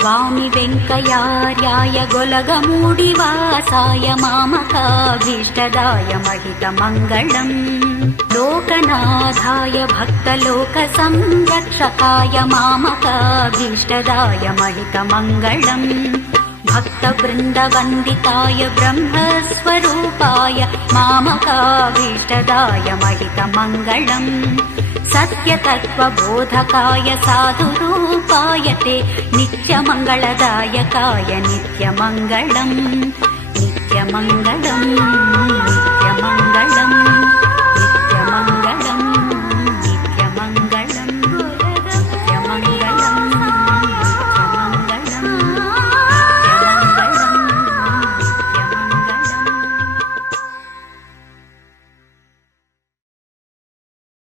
स्वामी वेङ्कयार्याय गोलगमूडिवासाय मामकाभीष्टदाय महितमङ्गलम् लोकनाथाय भक्तलोकसंरक्षकाय मामकाभीष्टदाय महितमङ्गलम् भक्तवृन्दवन्दिताय ब्रह्मस्वरूपाय मामकाभीष्टदाय महितमङ्गलम् सत्यतत्त्वबोधकाय साधुरूपाय ते नित्यमङ्गलदायकाय नित्यमङ्गलम् नित्यमङ्गलम् नित्यमङ्गलम्।